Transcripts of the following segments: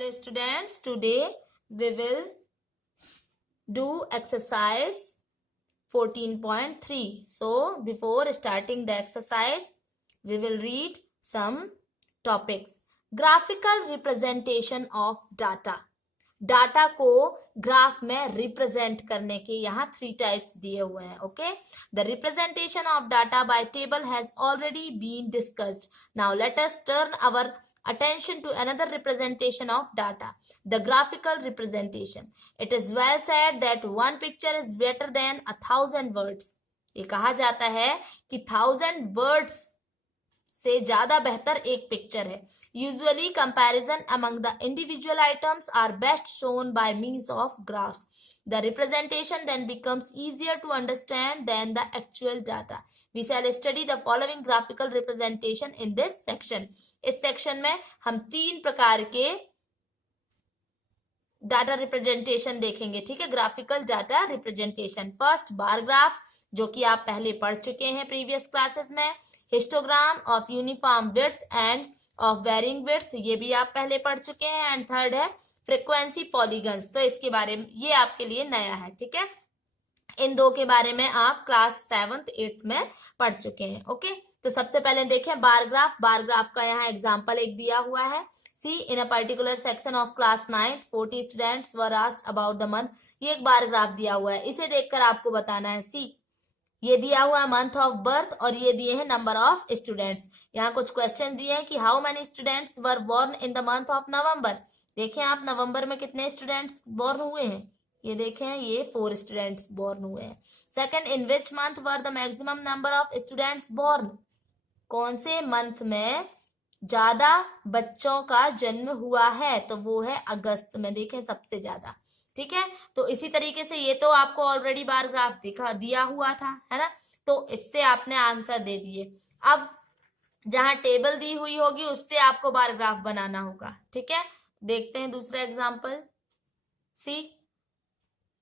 Hello students, today we will do exercise 14.3. So before starting the exercise, we will read some topics. Graphical representation of data. Data को graph में represent करने के यहाँ 3 types दिए हुए हैं. Okay, the representation of data by table has already been discussed. Now let us turn our attention to another representation of data, the graphical representation. It is well said that one picture is better than 1,000 words. ये कहा जाता है कि 1,000 words से ज्यादा बेहतर एक picture है. Usually comparison among the individual items are best shown by means of graphs. The representation then becomes easier to understand than the actual data. We shall study the following graphical representation in this section. इस section में हम 3 प्रकार के data representation देखेंगे. ठीक है, graphical data representation. First, bar graph, जो कि आप पहले पढ़ चुके हैं प्रीवियस क्लासेस में. Histogram of uniform width and of varying width, ये भी आप पहले पढ़ चुके हैं. एंड थर्ड है फ्रीक्वेंसी पॉलीगन्स, तो इसके बारे में ये आपके लिए नया है. ठीक है, इन 2 के बारे में आप क्लास 7th 8th में पढ़ चुके हैं. ओके, तो सबसे पहले देखें बार ग्राफ. बार ग्राफ का यहाँ एग्जांपल एक दिया हुआ है. See, in a particular section of class 9th 40 students were asked about the month. ये एक बार ग्राफ दिया हुआ है. इसे देखकर आपको बताना है. सी, ये दिया हुआ है मंथ ऑफ बर्थ और ये दिए हैं नंबर ऑफ स्टूडेंट्स. यहाँ कुछ क्वेश्चन दिए हैं कि how many students were born in the month of November. देखें आप, नवंबर में कितने स्टूडेंट्स बोर्न हुए हैं. ये देखें, ये 4 स्टूडेंट्स बोर्न हुए हैं. Second, in which month were the maximum number of students born. कौन से मंथ में ज्यादा बच्चों का जन्म हुआ है, तो वो है अगस्त में. देखें, सबसे ज्यादा. ठीक है, तो इसी तरीके से ये तो आपको ऑलरेडी बार ग्राफ दिया हुआ था, है ना. तो इससे आपने आंसर दे दिए. अब जहां टेबल दी हुई होगी उससे आपको बार ग्राफ बनाना होगा. ठीक है, देखते हैं दूसरा example. See,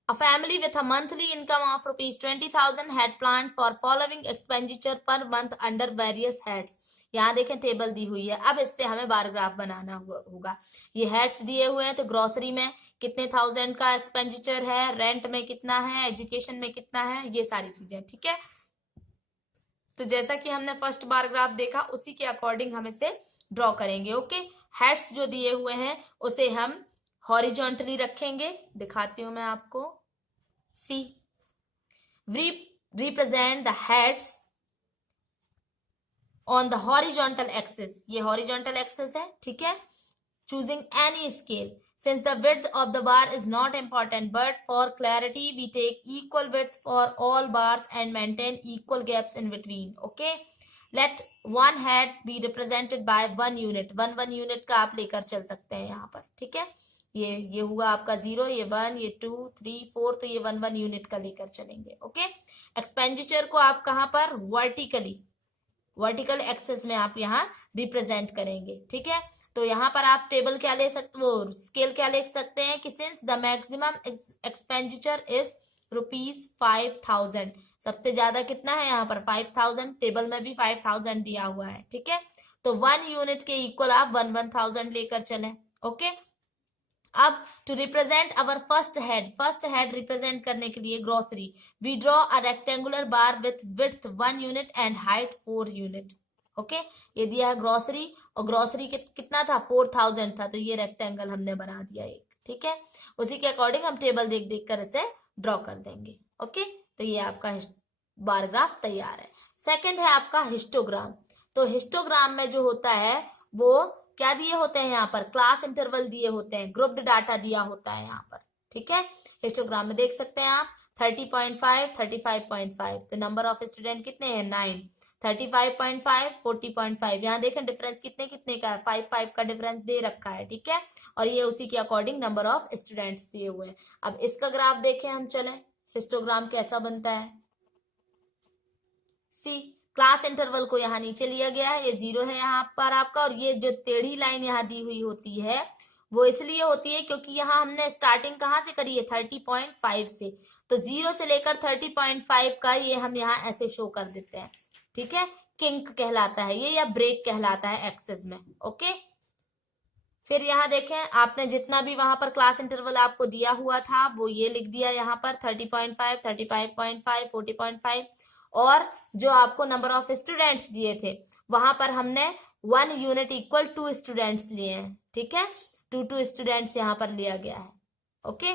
a family with a monthly income of rupees 20,000 had planned for following expenditure per month under various heads. यहाँ देखें टेबल दी हुई है. अब इससे हमें बार ग्राफ बनाना होगा. ये हेड्स दिए हुए हैं, तो ग्रोसरी में कितने 1000 का एक्सपेंडिचर है, रेंट में कितना है, एजुकेशन में कितना है, ये सारी चीजें. ठीक है, तो जैसा कि हमने फर्स्ट बार ग्राफ देखा उसी के अकॉर्डिंग हम इसे ड्रॉ करेंगे. ओके, हेड्स जो दिए हुए हैं उसे हम हॉरिजॉन्टली रखेंगे. दिखाती हूं मैं आपको. सी, we represent the heads on the horizontal axis. ये horizontal axis है. ठीक है, choosing any scale. Since the width of the bar is not important, but for clarity we take equal width for all bars and maintain equal gaps in between. Okay, let one head be represented by 1 unit. 1 unit का आप लेकर चल सकते हैं यहाँ पर. ठीक है, ये हुआ आपका 0, ये 1, ये 2, 3, 4, तो ये 1 यूनिट का लेकर चलेंगे. ओके, एक्सपेंडिचर को आप कहां पर, वर्टिकल एक्सेस में आप यहाँ रिप्रेजेंट करेंगे. ठीक है, तो यहाँ पर आप टेबल क्या ले सकते, वो स्केल क्या ले सकते हैं कि since the maximum expenditure is ₹5,000. सबसे ज्यादा कितना है यहाँ पर, 5,000. टेबल में भी 5,000 दिया हुआ है. ठीक है, तो 1 यूनिट के इक्वल आप 1,000 लेकर चलें. ओके, अब to represent our first head represent करने के लिए grocery, we draw a rectangular bar with width 1 unit and height 4 unit. Okay, ये दिया है ग्रोसरी, और ग्रोसरी कितना था, 4,000 था, तो ये रेक्टेंगल हमने बना दिया एक. ठीक है, उसी के अकॉर्डिंग हम टेबल देख देख कर इसे ड्रॉ कर देंगे. ओके, तो ये आपका बार ग्राफ तैयार है. सेकेंड है आपका हिस्टोग्राम. तो हिस्टोग्राम में जो होता है वो क्या दिए होते हैं, यहाँ पर क्लास इंटरवल दिए होते हैं, ग्रुप्ड डाटा दिया होता है यहाँ पर. ठीक है, हिस्टोग्राम में देख सकते हैं आप 30.5 35.5, तो नंबर ऑफ स्टूडेंट कितने हैं, 9. 35.5 40.5, यहाँ देखें डिफरेंस कितने कितने का है, 5 का डिफरेंस दे रखा है. ठीक है, और ये उसी के अकॉर्डिंग नंबर ऑफ स्टूडेंट्स दिए हुए हैं. अब इसका ग्राफ देखें हम, चले हिस्टोग्राम कैसा बनता है. सी, क्लास इंटरवल को यहाँ नीचे लिया गया है, ये 0 है यहाँ पर आपका, और ये जो टेढ़ी लाइन यहाँ दी हुई होती है वो इसलिए होती है क्योंकि यहाँ हमने स्टार्टिंग कहाँ से करी है, 30.5 से. तो 0 से लेकर 30.5 का ये हम यहाँ ऐसे शो कर देते हैं. ठीक है, किंक कहलाता है ये, या ब्रेक कहलाता है एक्सेस में. ओके, फिर यहाँ देखें, आपने जितना भी वहां पर क्लास इंटरवल आपको दिया हुआ था वो ये लिख दिया यहाँ पर 30.5, 35.5, 40.5, और जो आपको नंबर ऑफ स्टूडेंट्स दिए थे वहां पर हमने 1 यूनिट इक्वल 2 स्टूडेंट्स लिए हैं, ठीक है, 2 स्टूडेंट्स यहाँ पर लिया गया है। ओके,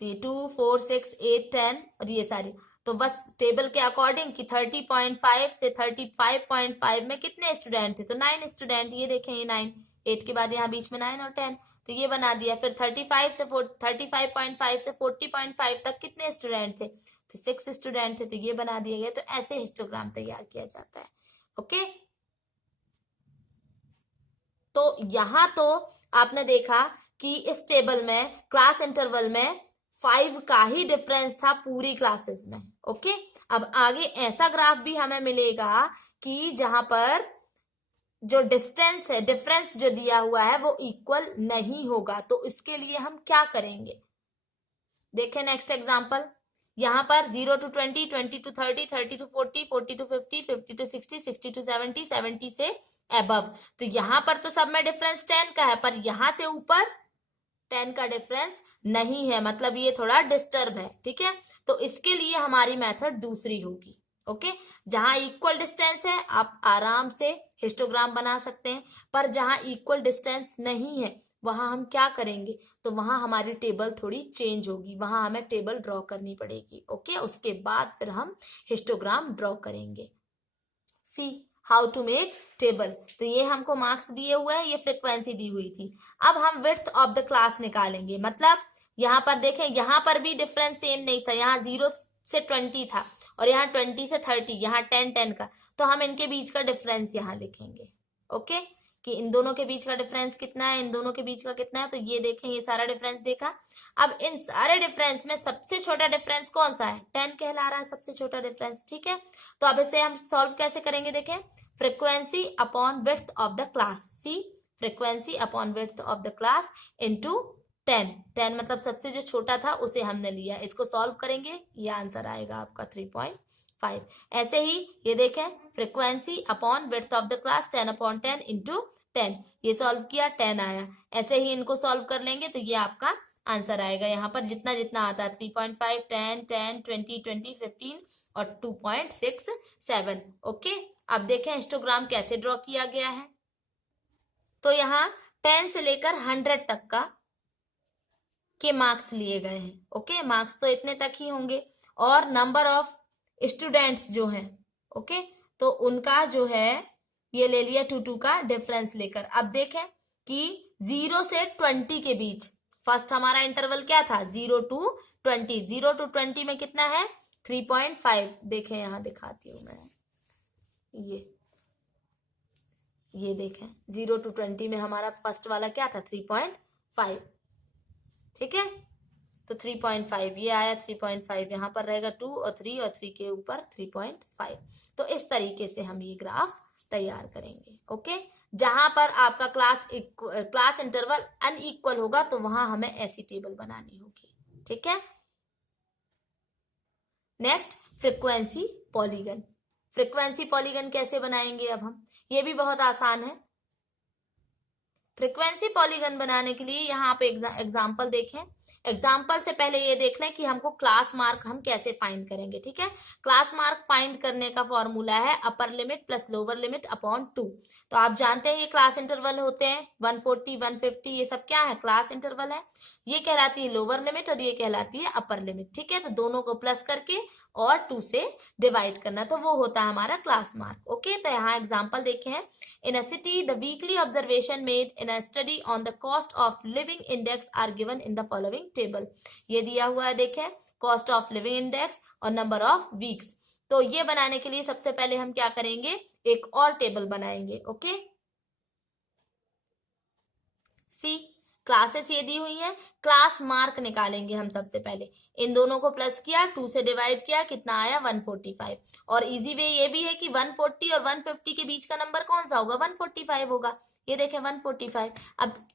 तो ये 2, 4, 6, 8, 10 और ये सारी, तो बस टेबल के अकॉर्डिंग कि 30.5 से 35.5 में कितने स्टूडेंट थे, तो 9 स्टूडेंट, ये देखें ये 9, 8 के बाद यहाँ बीच में 9 और 10, तो ये बना दिया। फिर 35 से 35.5 से 40.5 तक कितने स्टूडेंट थे, तो 6 स्टूडेंट थे, तो ये बना दिया गया। तो ऐसे हिस्टोग्राम तैयार किया जाता है। ओके, तो यहाँ तो आपने देखा कि इस टेबल में क्लास इंटरवल में 5 का ही डिफरेंस था पूरी क्लासेस में। ओके, अब आगे ऐसा ग्राफ भी हमें मिलेगा कि जहां पर जो डिस्टेंस है, डिफरेंस जो दिया हुआ है वो इक्वल नहीं होगा। तो इसके लिए हम क्या करेंगे, देखें नेक्स्ट एग्जांपल। यहाँ पर 0 to 20, 20 to 30, 30 to 40, 40 to 50, 50 to 60, 60 to 70, 70 से अबव। तो यहाँ पर तो सब में डिफरेंस 10 का है, पर यहाँ से ऊपर 10 का डिफरेंस नहीं है, मतलब ये थोड़ा डिस्टर्ब है। ठीक है, तो इसके लिए हमारी मेथड दूसरी होगी। ओके, जहां इक्वल डिस्टेंस है आप आराम से हिस्टोग्राम बना सकते हैं, पर जहां इक्वल डिस्टेंस नहीं है वहां हम क्या करेंगे, तो वहां हमारी टेबल थोड़ी चेंज होगी, वहां हमें टेबल ड्रॉ करनी पड़ेगी। ओके, उसके बाद फिर हम हिस्टोग्राम ड्रॉ करेंगे। See how to make table. तो ये हमको मार्क्स दिए हुए हैं, ये फ्रीक्वेंसी दी हुई थी। अब हम विड्थ ऑफ द क्लास निकालेंगे, मतलब यहाँ पर देखें, यहाँ पर भी डिफरेंस सेम नहीं था, यहाँ 0 से 20 था और यहाँ 20 से 30, यहाँ 10 10 का, तो हम इनके बीच का डिफरेंस यहाँ लिखेंगे। ओके, कि इन दोनों के बीच का डिफरेंस कितना है, इन दोनों के बीच का कितना है, तो ये देखें, ये सारा डिफरेंस देखा। अब इन सारे डिफरेंस में सबसे छोटा डिफरेंस कौन सा है, 10 कहला रहा है सबसे छोटा डिफरेंस। ठीक है, तो अब इसे हम सॉल्व कैसे करेंगे, देखें, frequency upon width of the class, see frequency upon width of the class into 10, 10 मतलब सबसे जो छोटा था उसे हमने लिया, इसको सॉल्व करेंगे, ये आंसर आएगा आपका 3.5। ऐसे ही ये देखें, frequency upon width of the class 10/10 into 10, ये सॉल्व किया 10 आया। ऐसे ही इनको सॉल्व कर लेंगे तो ये आपका आंसर आएगा। यहाँ पर जितना जितना आता है 3.5, 10, 10, 20, 20, 15 और 2.67। ओके, अब देखें हिस्टोग्राम कैसे ड्रॉ किया गया है। तो यहाँ 10 से लेकर 100 तक का के मार्क्स लिए गए हैं। ओके, मार्क्स तो इतने तक ही होंगे, और नंबर ऑफ स्टूडेंट्स जो हैं, ओके, तो उनका जो है ये ले लिया 2 का डिफरेंस लेकर। अब देखें कि 0 से 20 के बीच फर्स्ट हमारा इंटरवल क्या था, 0 to 20, 0 to 20 में कितना है 3.5। देखें यहाँ दिखाती हूं मैं, ये देखें 0 to 20 में हमारा फर्स्ट वाला क्या था 3.5। ठीक है, तो 3.5 ये आया, 3.5 यहाँ पर रहेगा 2 और 3 और 3 के ऊपर 3.5। तो इस तरीके से हम ये ग्राफ तैयार करेंगे। ओके, जहां पर आपका क्लास इंटरवल अनइक्वल होगा तो वहां हमें ऐसी टेबल बनानी होगी। ठीक है, next frequency polygon. Frequency polygon कैसे बनाएंगे अब हम, ये भी बहुत आसान है। फ्रीक्वेंसी पॉलीगन बनाने के लिए यहाँ पे एग्जांपल देखें। एग्जाम्पल से पहले ये देख लें कि हमको क्लास मार्क हम कैसे फाइंड करेंगे। ठीक है, क्लास मार्क फाइंड करने का फॉर्मूला है upper limit plus lower limit upon 2। तो आप जानते हैं ये क्लास इंटरवल होते हैं 140, 150, ये सब क्या है, क्लास इंटरवल है। ये कहलाती है लोअर लिमिट और ये कहलाती है अपर लिमिट। ठीक है, तो दोनों को प्लस करके और 2 से डिवाइड करना, तो वो होता है हमारा क्लास मार्क। ओके, तो यहाँ एग्जाम्पल देखे हैं। In a city, the weekly observation made in a study on the cost of living index are given in the following table. ये दिया हुआ है, देखें, cost of living index और number of weeks। तो ये बनाने के लिए सबसे पहले हम क्या करेंगे, एक और टेबल बनाएंगे। ओके, सी क्लासेस ये दी हुई है, क्लास मार्क निकालेंगे हम सबसे पहले। इन दोनों को प्लस किया, 2 से डिवाइड किया, कितना आया 145। और इजी वे ये भी है कि 140 और 150 के बीच का नंबर कौन सा होगा, 145 होगा। ये देखें 145। अब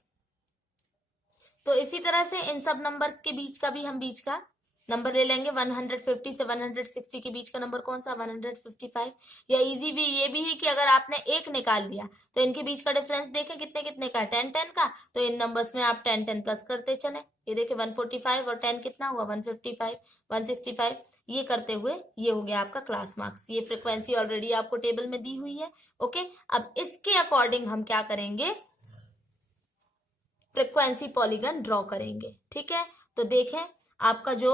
तो इसी तरह से इन सब नंबर्स के बीच का भी हम बीच का नंबर ले लेंगे 150 से 160 के बीच का नंबर कौन सा, 155। या इजी भी ये भी है कि अगर आपने एक निकाल दिया तो इनके बीच का डिफरेंस देखें कितने कितने का, 10 का, तो इन नंबर्स में आप 10 प्लस करते चले। ये देखिए 145 और 10 कितना हुआ, 155, 165। ये करते हुए ये हो गया आपका क्लास मार्क्स। ये फ्रीक्वेंसी ऑलरेडी आपको टेबल में दी हुई है। ओके, अब इसके अकॉर्डिंग हम क्या करेंगे, फ्रीक्वेंसी पॉलीगन ड्रॉ करेंगे। ठीक है, तो देखें आपका जो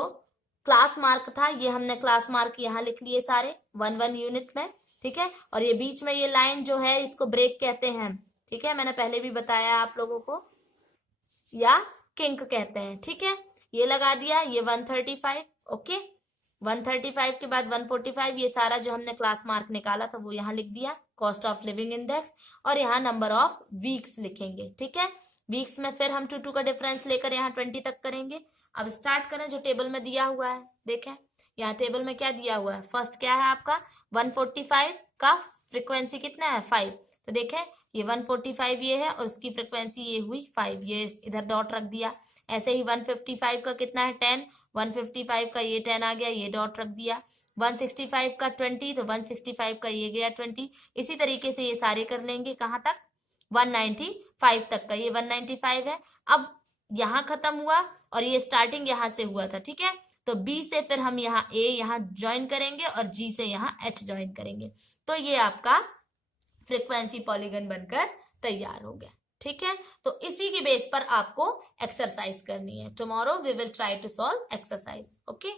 क्लास मार्क था, ये हमने क्लास मार्क यहाँ लिख लिए सारे 1 यूनिट में। ठीक है, और ये बीच में ये लाइन जो है इसको ब्रेक कहते हैं। ठीक है, मैंने पहले भी बताया आप लोगों को, या किंक कहते हैं। ठीक है, ये लगा दिया, ये 135। ओके, 135 के बाद 145, ये सारा जो हमने क्लास मार्क निकाला था वो यहाँ लिख दिया, कॉस्ट ऑफ लिविंग इंडेक्स, और यहाँ नंबर ऑफ वीक्स लिखेंगे। ठीक है, वीक्स में फिर हम 2 का डिफरेंस लेकर यहाँ 20 तक करेंगे। अब स्टार्ट करें जो टेबल में दिया हुआ है। देखें यहाँ टेबल में क्या दिया हुआ है, फर्स्ट क्या है आपका 145 का फ्रीक्वेंसी कितना है 5। तो देखें ये 145 ये है और इसकी फ्रीक्वेंसी ये हुई 5, ये इधर डॉट रख दिया। ऐसे ही 155 का कितना है 10, 155 का ये 10 आ गया, ये डॉट रख दिया। 165 का 20, तो 165 का ये गया 20। इसी तरीके से ये सारे कर लेंगे कहाँ तक, 195 तक का, ये 195 है। अब यहाँ खत्म हुआ और ये स्टार्टिंग यहाँ से हुआ था। ठीक है, तो B से फिर हम यहाँ A यहाँ ज्वाइन करेंगे और G से यहाँ H ज्वाइन करेंगे, तो ये आपका फ्रीक्वेंसी पॉलीगन बनकर तैयार हो गया। ठीक है, तो इसी के बेस पर आपको एक्सरसाइज करनी है। Tomorrow we will try to solve exercise. Okay.